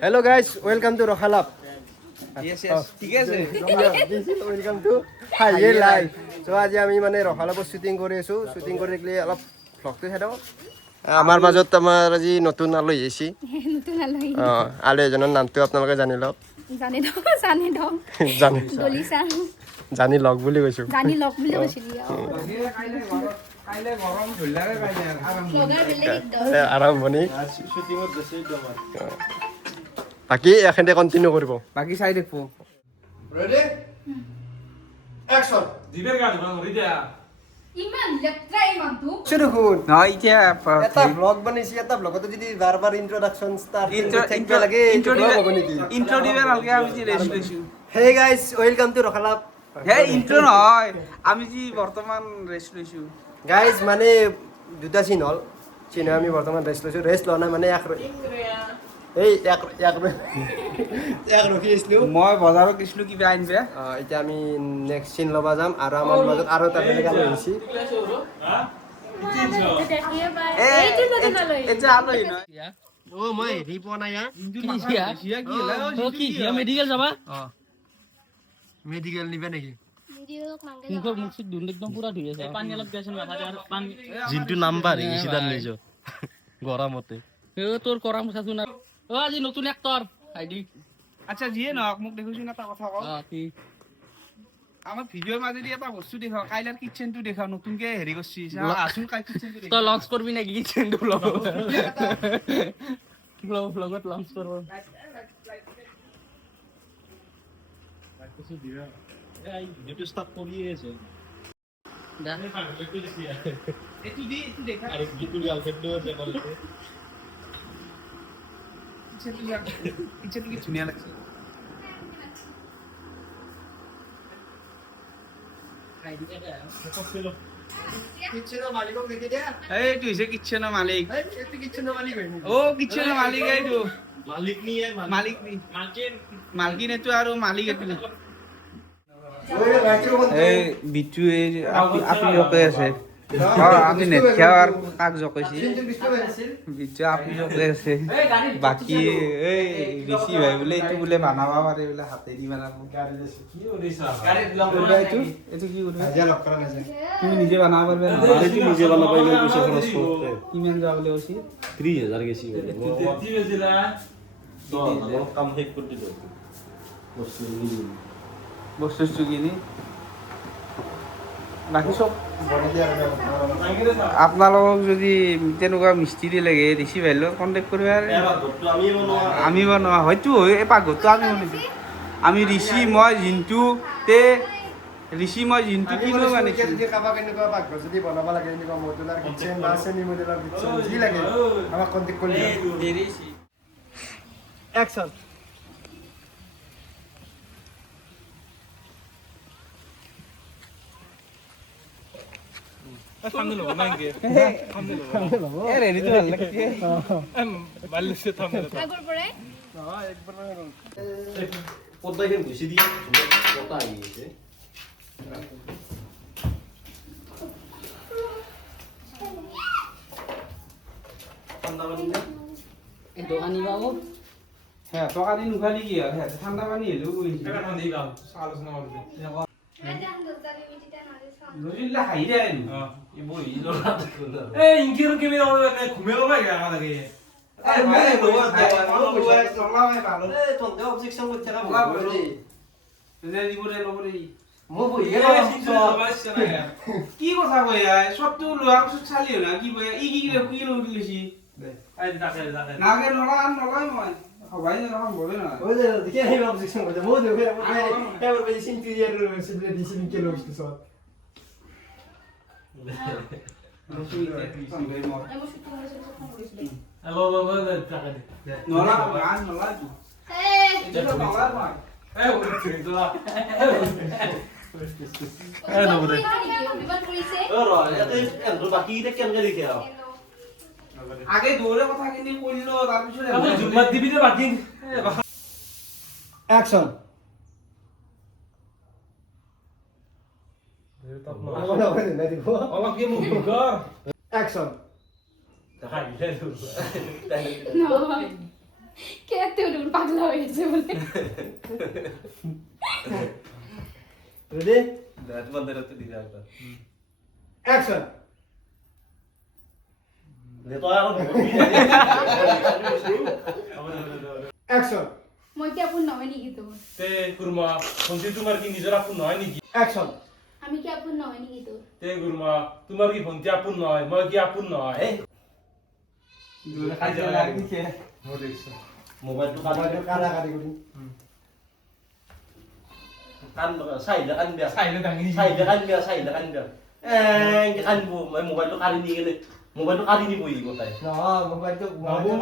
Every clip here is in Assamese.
Hello guys, welcome to Rokhalap. Yes, yes. ঠিক আছে। Welcome to Highway Live. So আজি আমি মানে Rokhalapৰ শুটিং কৰি আছো। শুটিং কৰি গলি অলপ ভ্লগটো হেডাও। আমাৰ মাজত আমাৰ আজি নতুন আলহী আহিছি। নতুন আলহী। আলহীজনৰ নামটো আপোনালোকে জানি লওক। জানি দক। জানি দলিসা। জানি লওক বুলি কৈছো। জানি লওক বুলি কৈছিলি। কাইলে গৰম ধুলাৰে কাইলে আৰম্ভ। ব্লগাৰ বেলেগ আৰম্ভণি। শুটিংত গৈছে দমাৰ। বাকি এখেতে কন্টিনিউ কৰিব। বাকি চাই দেখো। ৰেডি? অ্যাকশন। দিবেৰ গাড়ি বাং ৰিদা ইমান লেত্ৰা ইমানটো। শুরু করুন। নহয় এতিয়া এটা ব্লগ বানাইছি এটা ব্লগত যদি বারবার ইন্ট্রোডাকশন স্টার্ট থাকবে লাগে ইন্ট্রো ব্লগ হ'ব নেকি? ইন্ট্রো দিবে নালগে আমি যে রেস্ট লৈছো। Hey guys welcome to রকহালাপ। হে ইন্ট্রো নহয় আমি যে বৰ্তমান ৰেস্ট লৈছো। গাইস মানে দুটা সিন হল সিনে আমি বৰ্তমান ৰেস্ট লৈছো ৰেস্ট লওয়া নাই মানে এক ৰখি আছিলো মই বজাৰত গৈছিলো কিবা আনিবে। এতিয়া আমি নেক্সট সিন লবা যাম আৰু আমাৰ মাজত আৰু এটা বেলেগ আলহী আহিছি এইটো নতুন আলহী। এটা আলহী নহয়। ও মই হেৰি পোৱা নাই মেডিকেল যাবা মেডিকেল নিবে নেকি মুখৰ মুখ চুখ ধুন একদম পুৰা ধুই আছে পানী অলপ দিয়াচোন মাথাতে আৰু পানী জিনটো নাম্বাৰ গৈছে তাৰ নিজৰ গৰমতে তোৰ কৰা মুচাচোন আৰু আজি নতুন এক্টৰ আইডি আচ্ছা যিয়ে নহওক মোক দেখোচোন এটা কথা কওঁ। কি আমাৰ ভিডিঅ'ৰ মাজেদি এটা বস্তু দেখাও কাইলাৰ কিচেনটো দেখাও নতুনকে হেৰি কৰিছি আছোন কাই কিচেনটো তই লঞ্চ কৰবি নেকি কিচেনটো ব্লগত লঞ্চ কৰব ভিডিঅ'টো ষ্টাৰ্ট কৰিয়ে আছে এইটো দি এইটো দেখা আৰু গীতুৰ গাৰ্লফ্ৰেণ্ডো আছে কলতে কিচেনটো কি ধুনীয়া লাগছে। কিচেনৰ মালিকক দেখি দিয়া এইটো হৈছে কিচেনৰ মালিক। এইটো কিচেনৰ মালিক হয় নেকি ও কিচেনৰ মালিক এইটো মালিক নিয়ে মালিক নি মালকিন এইটো আৰু মালিক এইটো এই এই বিটু এই আপি জকে আছে আমি নেখাও আর কাক জকাইছি বিটু আপি জকে আছে বাকি এই ঋষি ভাই বোলে এইটো বোলে বানাবা পারে বোলে হাতেদি বানাব এইটো এইটো কি করবে তুমি নিজে বানাবা পারবে না এইটো নিজে বনাব পাৰিলে পইচা খৰচ কৰোঁতে কিমান যাও বলে ওসি 30,000 গেছি তেতি বেজিলা কাম শেষ কৰি দিলো বস্তু কিনি বাকি সব আপোনালোকক যদি তেনেকুৱা মিস্ত্ৰি লাগে ঋষি ভাইৰ লগত কণ্টেক্ট কৰিব আৰু আমি বনোৱা হয়তো এই পাকঘৰটো আমি বনাইছোঁ আমি ঋষি মই জিন্তু তে ঋষি মই জিন্তু কিনো মানে কাবাক এনেকুৱা পাকঘৰ যদি বনাব লাগে এনেকুৱা মডুলাৰ কিচেন বা সেমি মডুলাৰ কিচেন যি লাগে আমাক কন্টেক্ট কৰি অ্যাকশন সামনে লব নাকি এ ৰেডিটো ভাল লাগে বালিছে থামে আগৰ পৰাই পদ্মাইখন গুচি দিয়ে বতাহ আহি গৈছে ঠাণ্ডা পানী দোকানী বাবু হ্যাঁ টকা দিন উখালি কি আর হ্যাঁ ঠান্ডা পানি এলো কইছি এখন দি গাও আলোচনা করবে নজিল্লা হাই যায় নো এই বই লৰা এই ইনকির কেমি ঘুমে লবা গা লাগে আরে ভাই লোয়া চলা ভাই ভালো এই তন্দে অবজেকশন করতে না লাগা বলি যে দিবরে লবরে মো বই এই সিনটো বাসছে না কি কথা কই আয় সবটো লোয়া কিছু চালিও না কি কই ই কি লইছি এই দাকে দাকে নাগে নলাই মই হবাই না বলে না ওই যে দেখে এই অবজেকশন করতে মো দেখে এবার বেশি সিনটিরিয়ার সিবলে দিছিন কে লইছি সব হ্যালো বাবা দাকে নলা গান নলা কি এটা নলা ভাই এই ওরে চিন্তা এই নবরে বিবাদ কৰিছে ৰ ইয়াতে এন্দ্ৰ বাকি এটা কেনকে দেখে আও আগে দৌড়ে কথা কিনি কইলো তার পিছনে আপনি জুম্মাত দিবি না বাকি অ্যাকশন অলপ কি মুখ কর অ্যাকশন দেখাই দে নহয় কেতে পাগলা হয়ে গেছে বলে রেডি দাঁত বন্ধ করতে দিতে হবে অ্যাকশন অ্যাকশন মই কি আপন নহয় নেকি তোৰ তে গুৰমা ফোনটি তোমাৰ কি নিজেৰ আপন নয় নাকি অ্যাকশন আমি কি আপন নহয় নেকি তোৰ তে গুরমা তোমার কি ফোনটি আপন নয় মই কি আপন নয় মোবাইলটো কাঢ়া কৰি কান চাইলে কান বেয়া চাইলে দাঙি চাইলে কান বেয়া কানবো মই মোবাইলটো কাঢ়ি নি গেলে মোবাইলটো কাঢ়ি নি বহি গোটাই নহয় মোবাইলটো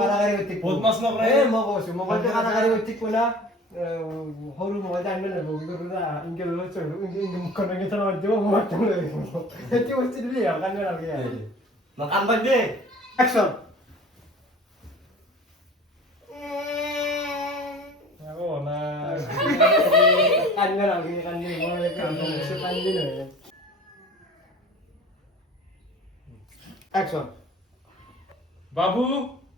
কাঢ়া কৰি ঠিক বদমাছ নকৰে। মই কৈছো মোবাইলটো কাঢ়া কৰি ঠিক কোনা সৰু মোবাইল আনিব লাগিব কিন্তু ইনকে লৈ চলো ইনকে মুখখন ইনকে থৰা দিব মোবাইলটো লৈ এতি বস্তু দিবি আৰু কান্দ নালাগে না কান বাদ দে অ্যাকশন আকৌ না কান্দ নালাগে কান্দি মই কান্দি নহয় অ্যাকশন বাবু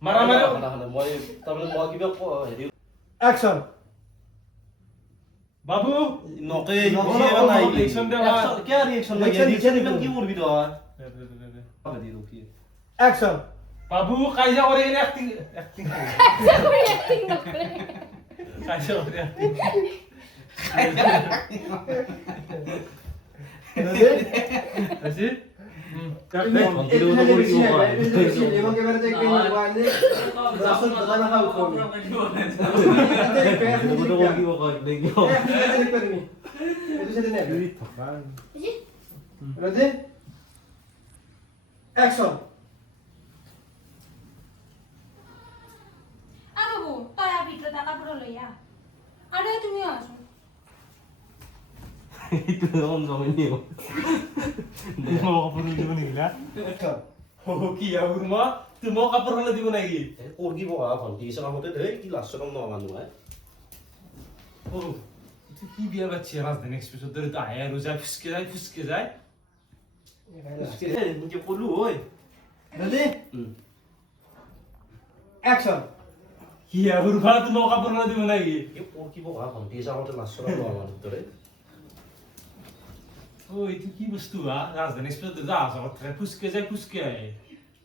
মাৰা মাৰা মই তাৰমানে মই কিবা হেৰি অ্যাকশন বাবু নকে ৰিয়েকশ্যন দে ভাই। কি ৰিয়েকশ্যন লাগে ৰিয়েকশ্যন ইমান কি কৰবি তই দি ৰখি অ্যাকশন বাবু কাজিয়া কৰি কিনে এক্টিং এক্টিং এক্টিং নকৰে কাজিয়া কৰি acting। ৰেডি আজি এবং এবাৰে যে কেন মোবাইলে ৰাসন দাদা না উঠো ৰেডি অ্যাকশন বাবু তই ভিতৰত কাপোৰ লৈ আহ আৰু তুমি আছো কাপোৰ দিব নেকি কি গুৰমা তোমাক কাপোৰ হ'লে দিব নেকি কৰগি বহা ভণ্টি চামতে দেই কি লাষ্ট কাম নহয় মানুহ কি বিয়া বাচ্চি ৰাজধানী এক্সপ্ৰেছত ধৰি তো আহে আৰু যায় ফুচকে যায় নিজে কলো ঐ ৰেডি অ্যাকশন কি গুৰমা তোমাক কাপোৰ হ'লে দিব নেকি কৰগি বহা ভণ্টি চামতে লাষ্ট কাম নহয় মানুহ দৰে এইটো কি বস্তু হা ৰাজধানী এক্সপ্ৰেছত যা ফুচকে আহে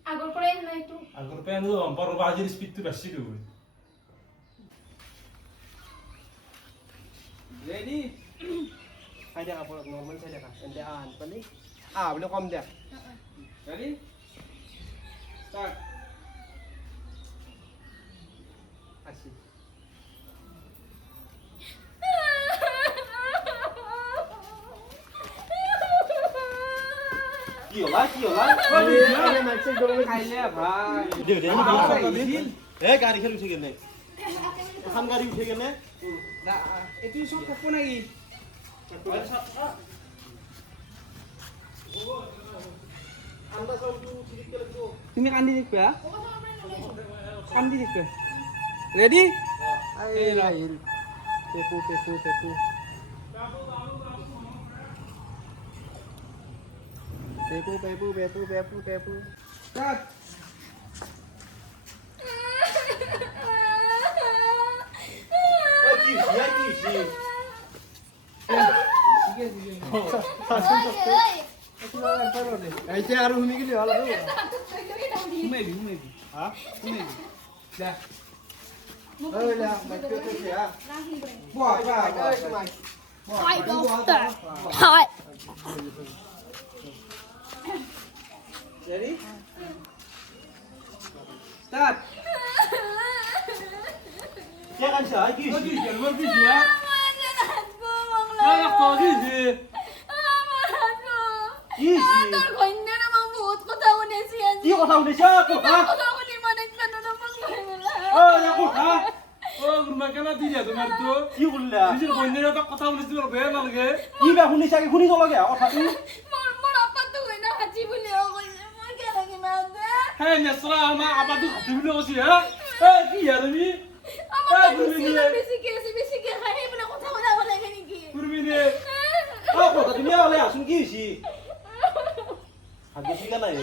আগৰ পৰাই নাই এইটো আগৰ পৰা আনো পাৰোঁ আজিৰ স্পীডটো বেছি দিওঁ রেডি চাই দেখা পড়ক নরমাল চাই দেখা এন্ডে আন পালি বলে কম দেখ রেডি স্টার্ট আসি কি হলা খাইলে ভাই গাড়ী খেলি উঠে কেনে এখন গাড়ী উঠে কেনে এইটো চব কাপোৰ নেকি তুমি কান্দি দেখবা কান্দি দেখবা ৰেডি এই লাইল পেপু স্টাৰ্ট কি কি এইতে আৰু শুনি গলি হল আৰু ঘুমাইবি যা ওই লা বাইক তো আছে বহ হাই ডক্টৰ হাই ৰেডি স্টাৰ্ট কে কানছে কি কি জন্মৰ কি দিয়া কি তোৰ কন্যাৰ মই বহুত কথা শুনিছি আজি কি কথা শুনিছ কথা কথা শুনি মানে কান্দা বন্ধ হৈ গ'ল কথা গুৰমা কেনা দি দিয়া তোমাৰ তো কি কৰিলা নিজৰ বন্ধুৰ এটা কথা শুনিছিল বেয়া নালাগে কি বা শুনিছা কি শুনি লাগে কথাটো মোৰ আপাতো কইনা হাজি বুলি কৈছে মই কেনেকে মাতে হে নেচৰা আমাৰ আবাটো হাতি বুলি কৈছে হে কি তুমি আমাৰ বেছিকে খাই সেইবিলাক কথা শুনাব লাগে নেকি কুৰমিনে কথা তুমি হলে আসুন কি হইছি আগে ঠিক নাই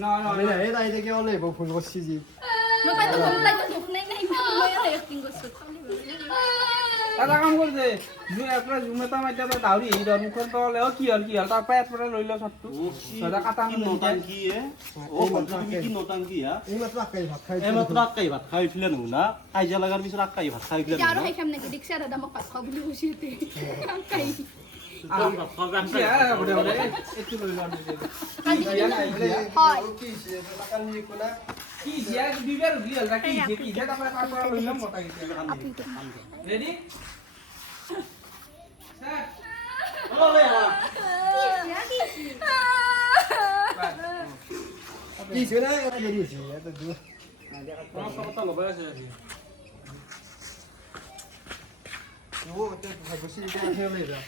না আমি না এই তাই দেখে অনেক ভুল করছি G Magpay to kung tayo duk na nga mo yung acting gusto. এটা কাম কৰিছে এপৰা জুমেটা মাইটা তো দাউৰি এই দৰ মুখন তো লে কি হল তাৰ পেট পৰা লৈ ল সটটো সদা কাটা কি নটাংকি এ ও তুমি কি নটাংকি হা এইমাত্ৰ আকাই ভাত খাই এইমাত্ৰ আক্কাই ভাত খাই উঠিলে নুনা কাইজা লাগাৰ পিছত আক্কাই ভাত খাই উঠিলে আৰু সেই খাম নেকি দেখছ আৰু দামক পাত খাব বুলি কৈছিতে কাই এইটো লৈ ল হয় কি আছে কান্দি কোনা কি জিয়া বিবেৰ উলি হল কি কি যে তাৰ পৰা লৈ লম মতা কি ৰেডি কি আছে না দেৰি আছে এটা দু ও তে ভাগছি দিয়া হেলে যা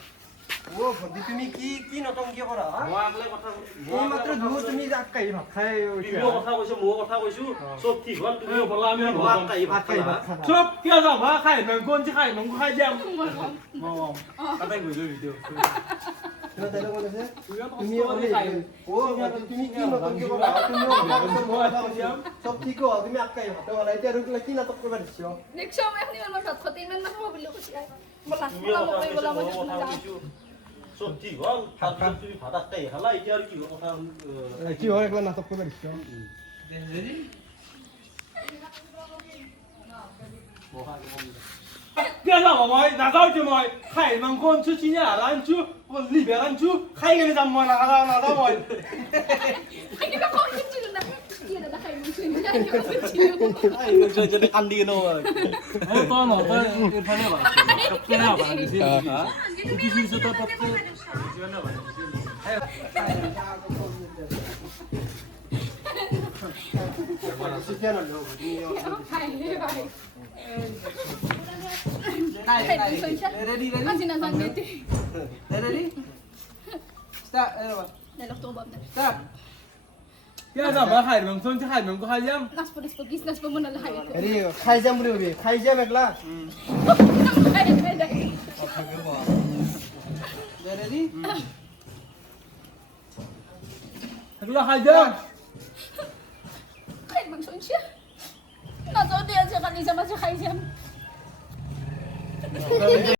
ও ভদি তুমি কি নটংকি কৰা মই আগলে কথা এই মাত্ৰ দু তুমি আকাই ভাত খাই উঠিয়া মই কথা কৈছো মই কথা কৈছো চব ঠিক হল তুমি বলা আমি আক্কাই ভাত খাই চব কি আছে মা খাই মাংস খাই মাংস খাই যাম কাটাই গৈছো ভিডিও না দাদা বলেছে তুমি ওলে ও তুমি কি নটংকি কৰা তুমি সব ঠিক হল তুমি আকাই ভাত বলা এতিয়া আৰু কি নাটক কৰিবা দিছো দেখছ মই এখন ইমান ভাত খাতে ইমান না খাব বুলি কৈছি বলা বলা মই যাওঁ চব ঠিক হল তাৰপিছত তুমি ভাত আক্কাই খালা এতিয়া আৰু কি কথা কি হয় একলা নাটক কৰিবা দিছো ৰেডি কি আছে মই নাযাওঁ যে মই খাই মাংস আনছো চিনি আলা আনছো লিভাৰ আনছো খাই কেনে যাম মই নাযাওঁ মই কিবা কৈছিল না কি দাদা খাই মুছিন যদি কান্দি কেনে তই নহয় এইফালে কেনে হ'ব লাগিছিল কি ফিৰছে তই পটকে শিকিয়া নলো খাই ভাই ৰেডি ৰেডি আজি না জানি তে ৰেডি ষ্টাৰ্ট এৰবা ডাইলগ তো বাপ ষ্টাৰ্ট কি আছে মা খাই মাংস খাই মাংস খাই যাম নাচ পলিস তো গিস নাচ মন না হাই হেৰি খাই যাম বুলি ভাবি খাই যাম একলা ৰেডি এগুলো খাই যাম খাই মাংস ইনশা না তো দিয়া যে কালি জামা খাই যাম